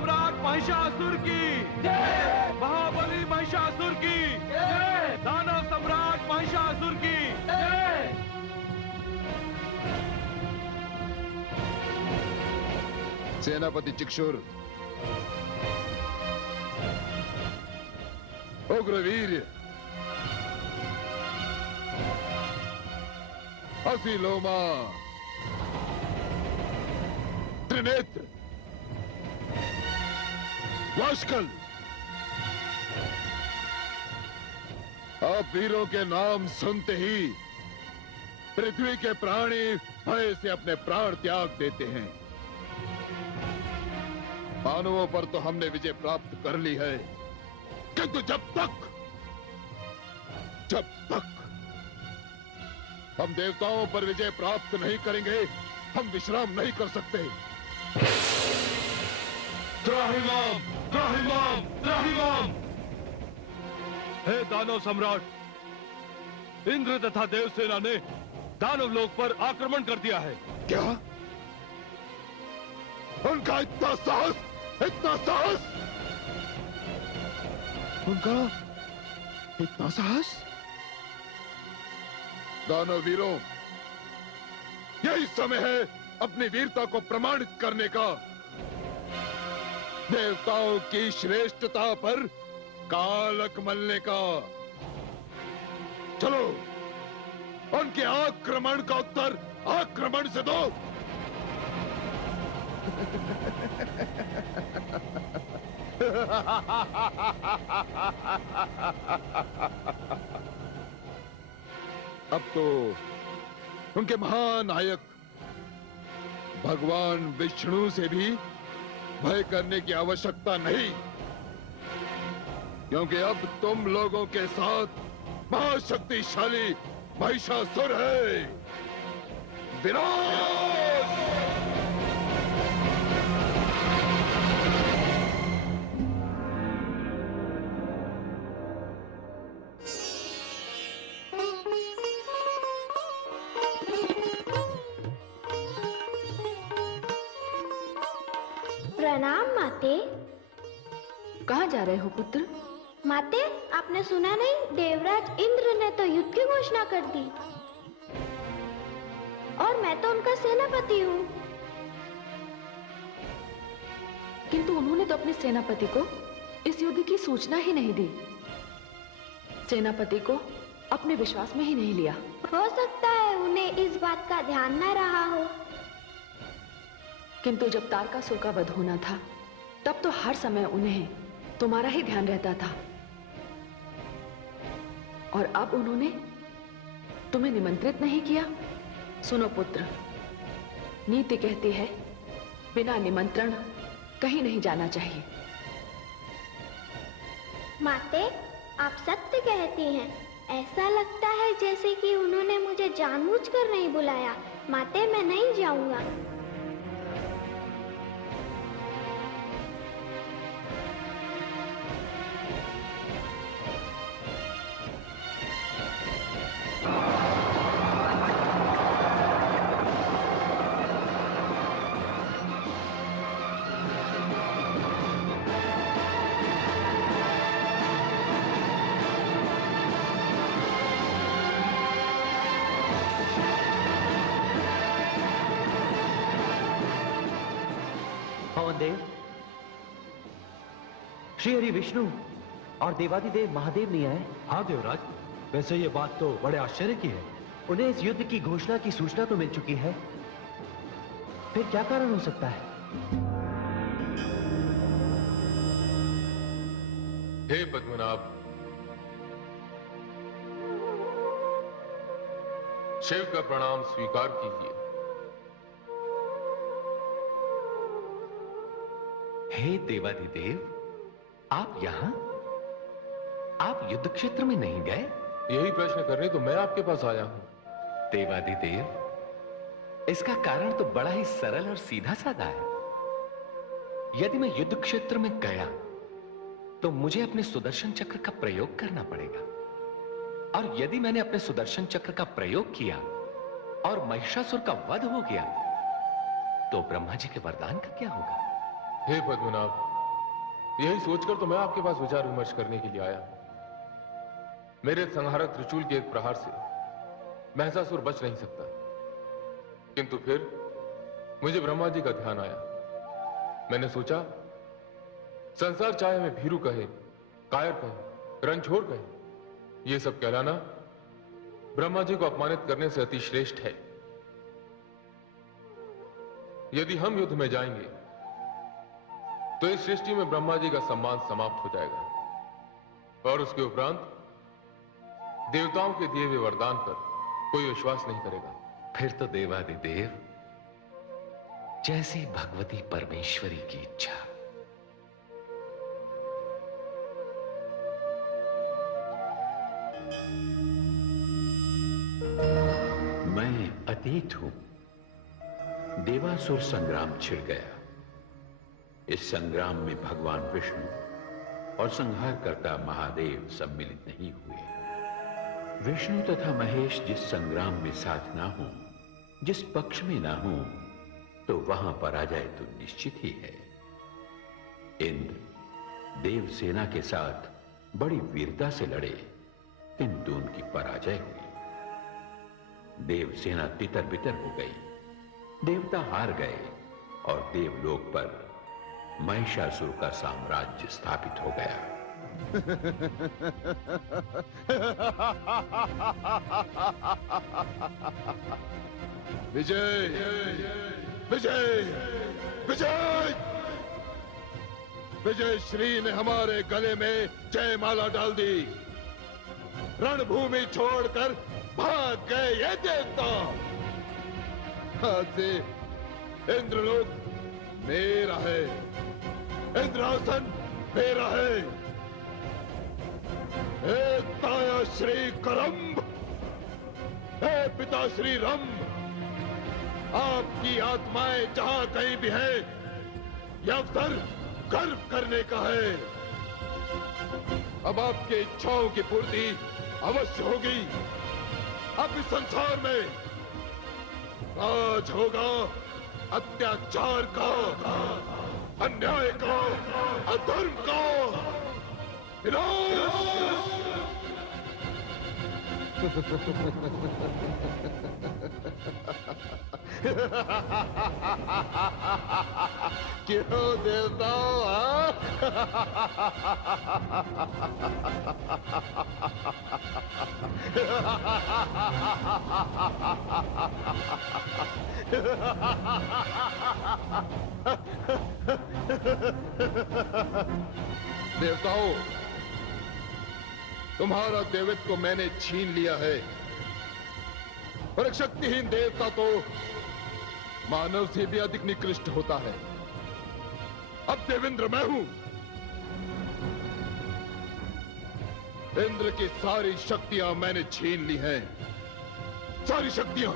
सम्राट महिषासुर की जय, महाबली महिषासुर की जय, दानव सम्राट महिषासुर की जय। सेनापति चिक्षुर, उग्रवीर, असीलोमा, त्रिनेत्र, वाशकल, आप वीरों के नाम सुनते ही पृथ्वी के प्राणी भय से अपने प्राण त्याग देते हैं। मानवों पर तो हमने विजय प्राप्त कर ली है, किंतु जब तक हम देवताओं पर विजय प्राप्त नहीं करेंगे, हम विश्राम नहीं कर सकते। त्राहिमाम, त्राहिमाम, त्राहिमाम। हे दानव सम्राट, इंद्र तथा देवसेना ने दानव लोक पर आक्रमण कर दिया है। क्या? उनका इतना साहस, इतना साहस, उनका इतना साहस? दानव वीरों, यही समय है अपनी वीरता को प्रमाणित करने का। देवताओं की श्रेष्ठता पर कालक मलने का। चलो, उनके आक्रमण का उत्तर आक्रमण से दो। अब तो उनके महान नायक भगवान विष्णु से भी भय करने की आवश्यकता नहीं, क्योंकि अब तुम लोगों के साथ महाशक्तिशाली महिषासुर है। विनाश! प्रणाम माते। कहाँ जा रहे हो पुत्र? माते, आपने सुना नहीं, देवराज इंद्र ने तो युद्ध की घोषणा कर दी और मैं तो उनका सेनापति हूँ। किंतु उन्होंने तो अपने सेनापति को इस युद्ध की सूचना ही नहीं दी। सेनापति को अपने विश्वास में ही नहीं लिया। हो सकता है उन्हें इस बात का ध्यान न रहा हो। किंतु जब तारकासुर का वध होना था, तब तो हर समय उन्हें तुम्हारा ही ध्यान रहता था। और अब उन्होंने तुम्हें निमंत्रित नहीं किया। सुनो पुत्र, नीति कहती है बिना निमंत्रण कहीं नहीं जाना चाहिए। माते, आप सत्य कहती हैं। ऐसा लगता है जैसे कि उन्होंने मुझे जानबूझकर नहीं बुलाया। माते, मैं नहीं जाऊंगा। देव, श्री हरि विष्णु और देवादिदेव महादेव नहीं आए? हाँ देवराज, वैसे ये बात तो बड़े आश्चर्य की है। उन्हें इस युद्ध की घोषणा की सूचना तो मिल चुकी है, फिर क्या कारण हो सकता है? हे पद्मनाभ, शिव का प्रणाम स्वीकार कीजिए। हे देवादिदेव, आप यहां? आप युद्ध क्षेत्र में नहीं गए? यही प्रश्न करने तो मैं आपके पास आया हूं। देवादिदेव, इसका कारण तो बड़ा ही सरल और सीधा साधा है। यदि मैं युद्ध क्षेत्र में गया तो मुझे अपने सुदर्शन चक्र का प्रयोग करना पड़ेगा, और यदि मैंने अपने सुदर्शन चक्र का प्रयोग किया और महिषासुर का वध हो गया तो ब्रह्मा जी के वरदान का क्या होगा? हे पद्मनाभ, यही सोचकर तो मैं आपके पास विचार विमर्श करने के लिए आया हूं। मेरे संहारक त्रिशूल के एक प्रहार से महिषासुर बच नहीं सकता, किंतु फिर मुझे ब्रह्मा जी का ध्यान आया। मैंने सोचा संसार चाहे हमें भीरू कहे, कायर कहे, रंछोड़ कहे, यह सब कहलाना ब्रह्मा जी को अपमानित करने से अति श्रेष्ठ है। यदि हम युद्ध में जाएंगे तो इस सृष्टि में ब्रह्मा जी का सम्मान समाप्त हो जाएगा और उसके उपरांत देवताओं के दिए हुए वरदान पर कोई विश्वास नहीं करेगा। फिर तो देवादिदेव जैसी भगवती परमेश्वरी की इच्छा। मैं अतीत हूं। देवासुर संग्राम छिड़ गया। इस संग्राम में भगवान विष्णु और संहारकर्ता महादेव सम्मिलित नहीं हुए। विष्णु तथा महेश जिस संग्राम में साथ ना हो, जिस पक्ष में ना हो, तो वहां पराजय तो निश्चित ही है। इंद्र देवसेना के साथ बड़ी वीरता से लड़े, किंतु उनकी पराजय हुई। देवसेना तितर बितर हो गई, देवता हार गए और देवलोक पर महिषासुर का साम्राज्य स्थापित हो गया। विजय विजय विजय! विजय श्री ने हमारे गले में जयमाला डाल दी। रणभूमि छोड़कर भाग गए ये देवता। आज से इंद्रलोक मेरा है, इंद्रासन मेरा है। हे ताया श्री करम्ब, हे पिता श्री रंभ, आपकी आत्माएं जहां कहीं भी है, यह अवसर गर्व करने का है। अब आपकी इच्छाओं की पूर्ति अवश्य होगी। अब इस संसार में राज होगा अत्याचार का, अन्याय का, अधर्म का विनाश। क्यों देवताओं, देवताओं, तुम्हारा देवत्व मैंने छीन लिया है और एक शक्तिहीन देवता तो मानव से भी अधिक निकृष्ट होता है। अब देवेंद्र मैं हूं। इंद्र की सारी शक्तियां मैंने छीन ली हैं, सारी शक्तियां।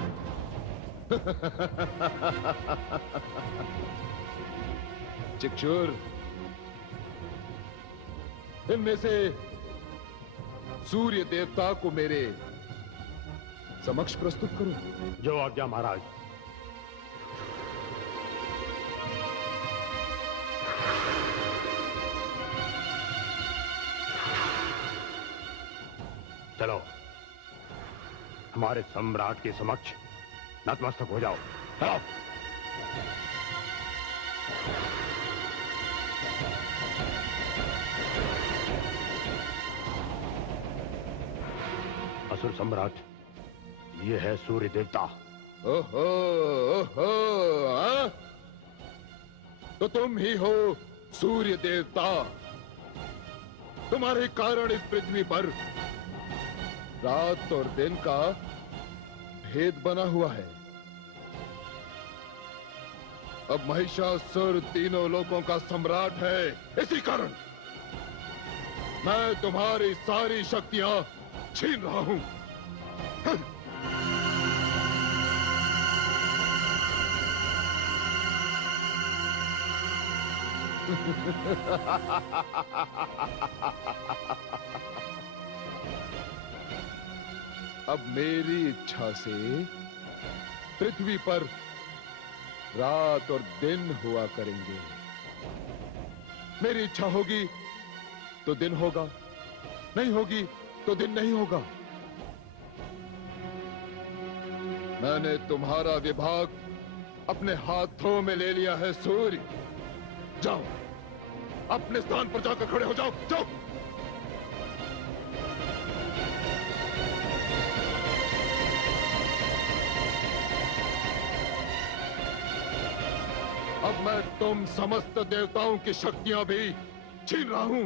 चिक्षुर, इनमें से सूर्य देवता को मेरे समक्ष प्रस्तुत करो। जो आज्ञा महाराज। चलो हमारे सम्राट के समक्ष नतमस्तक हो जाओ। चलो। असुर सम्राट, ये है सूर्य देवता। ओहो ओहो, हाँ? तो तुम ही हो सूर्य देवता। तुम्हारे कारण इस पृथ्वी पर रात और दिन का भेद बना हुआ है। अब महिषासुर तीनों लोकों का सम्राट है। इसी कारण मैं तुम्हारी सारी शक्तियां छीन रहा हूं। अब मेरी इच्छा से पृथ्वी पर रात और दिन हुआ करेंगे। मेरी इच्छा होगी तो दिन होगा, नहीं होगी तो दिन नहीं होगा। मैंने तुम्हारा विभाग अपने हाथों में ले लिया है सूर्य। जाओ, अपने स्थान पर जाकर खड़े हो जाओ, जाओ। अब मैं तुम समस्त देवताओं की शक्तियां भी छीन रहा हूं।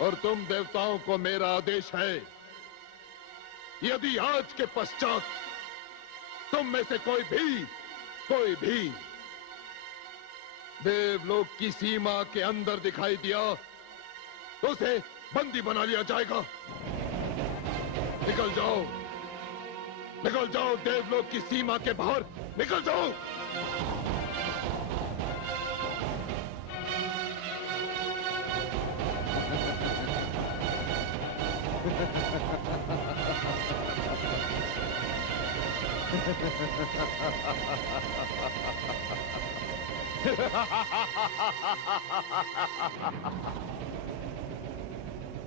और तुम देवताओं को मेरा आदेश है, यदि आज के पश्चात तुम में से कोई भी देवलोक की सीमा के अंदर दिखाई दिया तो उसे बंदी बना लिया जाएगा। निकल जाओ, निकल जाओ, देवलोक की सीमा के बाहर निकल जाओ।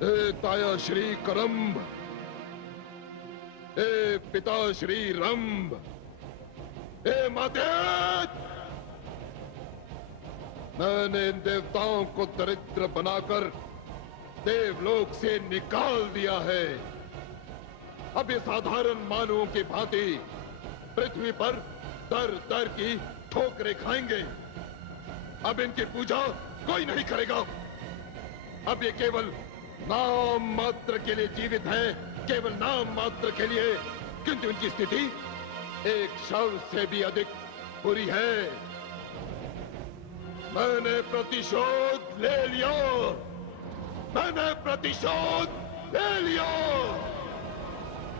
ए ताया श्री करम्ब, ए पिता श्री रंभ, ए माते, मैंने इन देवताओं को दरिद्र बनाकर देवलोक से निकाल दिया है। अब ये साधारण मानवों की भांति पृथ्वी पर दर दर की ठोकरें खाएंगे। अब इनकी पूजा कोई नहीं करेगा। अब ये केवल नाम मात्र के लिए जीवित है, केवल नाम मात्र के लिए, किंतु इनकी स्थिति एक शव से भी अधिक बुरी है। मैंने प्रतिशोध ले लिया, मैंने प्रतिशोध ले लिया,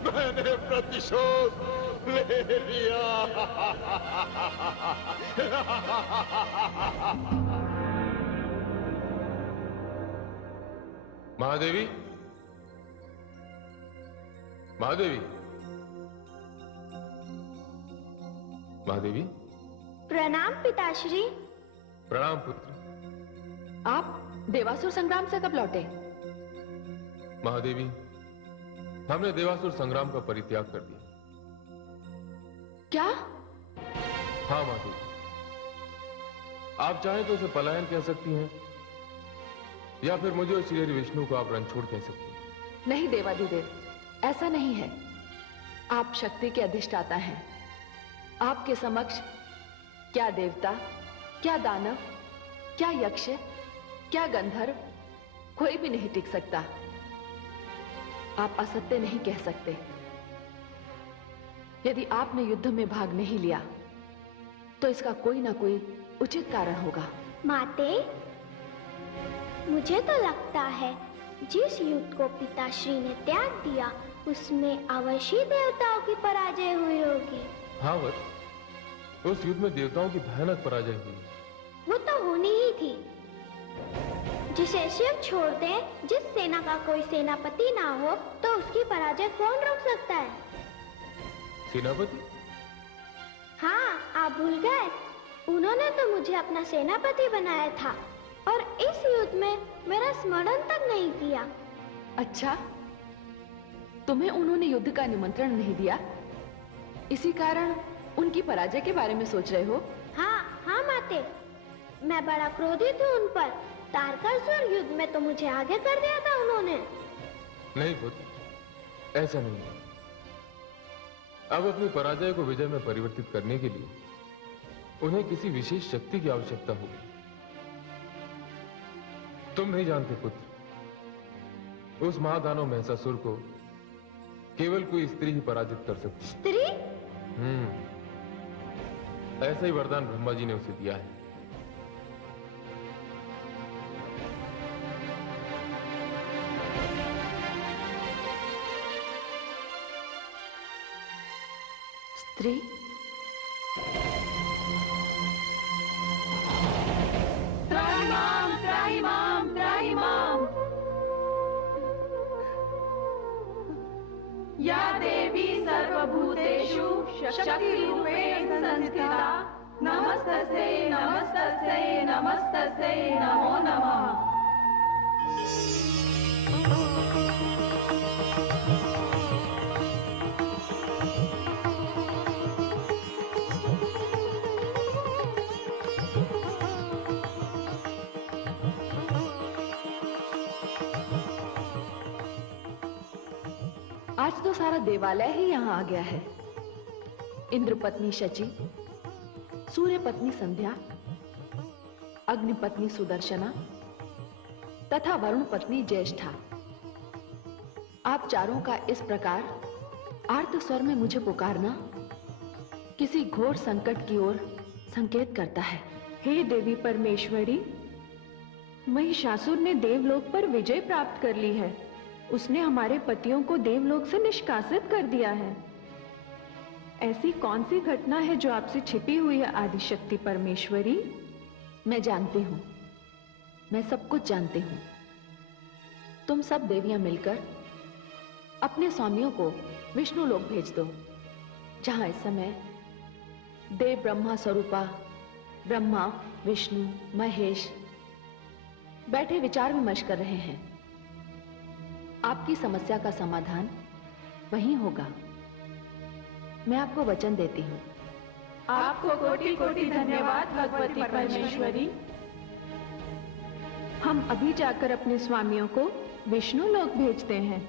मैंने प्रतिशोध ले लिया। महादेवी, महादेवी, महादेवी। प्रणाम पिताश्री। प्रणाम पुत्र। आप देवासुर संग्राम से कब लौटे? महादेवी, हमने देवासुर संग्राम का परित्याग कर दिया। क्या? हाँ महादेवी, आप चाहें तो उसे पलायन कह सकती हैं, या फिर मुझे और श्री हरि विष्णु को आप रणछोड़ कह सकती हैं। नहीं देवाधिदेव, ऐसा नहीं है। आप शक्ति के अधिष्ठाता हैं। आपके समक्ष क्या देवता, क्या दानव, क्या यक्ष, क्या गंधर्व, कोई भी नहीं टिक सकता। आप असत्य नहीं कह सकते। यदि आपने युद्ध में भाग नहीं लिया तो इसका कोई ना कोई उचित कारण होगा। माते, मुझे तो लगता है जिस युद्ध को पिताश्री ने त्याग दिया उसमें अवश्य देवताओं की पराजय हुई होगी। हाँ वत्स, उस युद्ध में देवताओं की भयानक पराजय हुई। वो तो होनी ही थी। जिसे शिव छोड़ दे, जिस सेना का कोई सेनापति ना हो, तो उसकी पराजय कौन रोक सकता है? सेनापति? हाँ, आप भूल गए? उन्होंने तो मुझे अपना सेनापति बनाया था और इस युद्ध में मेरा स्मरण तक नहीं किया। अच्छा, तुम्हें उन्होंने युद्ध का निमंत्रण नहीं दिया, इसी कारण उनकी पराजय के बारे में सोच रहे हो? हाँ हाँ माते, मैं बड़ा क्रोधित हूँ उन पर। तारकासुर युद्ध में तो मुझे आगे कर दिया था उन्होंने। नहीं पुत्र, ऐसा नहीं है। अब अपनी पराजय को विजय में परिवर्तित करने के लिए उन्हें किसी विशेष शक्ति की आवश्यकता होगी। तुम नहीं जानते पुत्र, उस महादानव महिषासुर को केवल कोई स्त्री ही पराजित कर सकती। स्त्री? ऐसा ही वरदान ब्रह्मा जी ने उसे दिया है। स्त्री? शक्ति रूपेण संस्थिता नमस्तस्यै नमस्तस्यै नमस्तस्यै नमो नमः। आज तो सारा देवालय ही यहाँ आ गया है। इंद्र पत्नी शची, सूर्य पत्नी संध्या, अग्नि पत्नी सुदर्शना तथा वरुण पत्नी ज्येष्ठा, आप चारों का इस प्रकार आर्त स्वर में मुझे पुकारना किसी घोर संकट की ओर संकेत करता है। हे देवी परमेश्वरी, महिषासुर ने देवलोक पर विजय प्राप्त कर ली है। उसने हमारे पतियों को देवलोक से निष्कासित कर दिया है। ऐसी कौन सी घटना है जो आपसे छिपी हुई है आदिशक्ति परमेश्वरी? मैं जानती हूं, मैं सब कुछ जानती हूं। तुम सब देवियां मिलकर अपने स्वामियों को विष्णु लोक भेज दो, जहां इस समय देव ब्रह्मा स्वरूपा ब्रह्मा, विष्णु, महेश बैठे विचार विमर्श कर रहे हैं। आपकी समस्या का समाधान वहीं होगा, मैं आपको वचन देती हूँ। आपको कोटि कोटि धन्यवाद भगवती परमेश्वरी। हम अभी जाकर अपने स्वामियों को विष्णु लोक भेजते हैं।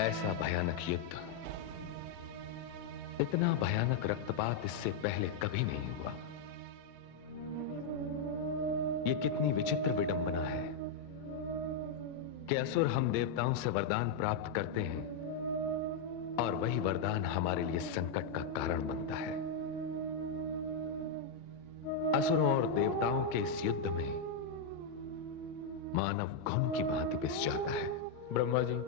ऐसा भयानक युद्ध, इतना भयानक रक्तपात इससे पहले कभी नहीं हुआ। यह कितनी विचित्र विडंबना है कि असुर हम देवताओं से वरदान प्राप्त करते हैं और वही वरदान हमारे लिए संकट का कारण बनता है। असुरों और देवताओं के इस युद्ध में मानव घुन की भांति पिस जाता है। ब्रह्मा जी,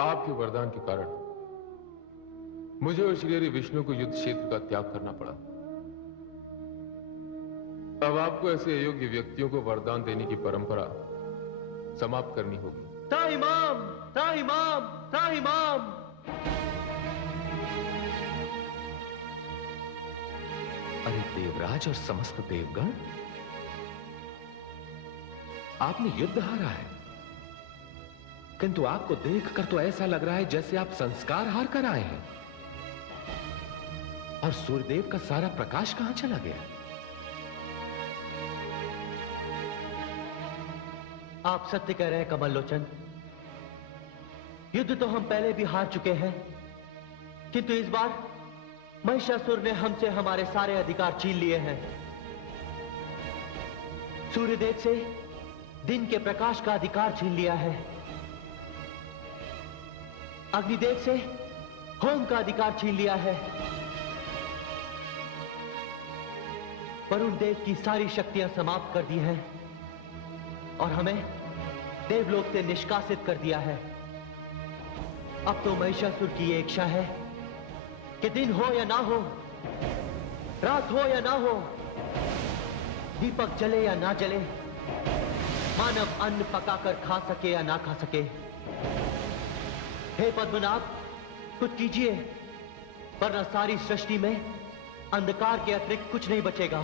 आपके वरदान के कारण मुझे और श्री हरि विष्णु को युद्ध क्षेत्र का त्याग करना पड़ा। अब आपको ऐसे अयोग्य व्यक्तियों को वरदान देने की परंपरा समाप्त करनी होगी। त्राहिमाम, त्राहिमाम, त्राहिमाम। अरे देवराज और समस्त देवगण, आपने युद्ध हारा है, किंतु आपको देखकर तो ऐसा लग रहा है जैसे आप संस्कार हार कर आए हैं। और सूर्यदेव का सारा प्रकाश कहां चला गया? आप सत्य कह रहे हैं कमल लोचन। युद्ध तो हम पहले भी हार चुके हैं, किंतु इस बार महिषासुर ने हमसे हमारे सारे अधिकार छीन लिए हैं। सूर्यदेव से दिन के प्रकाश का अधिकार छीन लिया है, अग्निदेव से होम का अधिकार छीन लिया है, वरुण देव की सारी शक्तियां समाप्त कर दी हैं और हमें देवलोक से निष्कासित कर दिया है। अब तो महिषासुर की ये इच्छा है कि दिन हो या ना हो, रात हो या ना हो, दीपक जले या ना जले, मानव अन्न पकाकर खा सके या ना खा सके। हे पद्मनाभ, कुछ कीजिए, वरना सारी सृष्टि में अंधकार के अतिरिक्त कुछ नहीं बचेगा।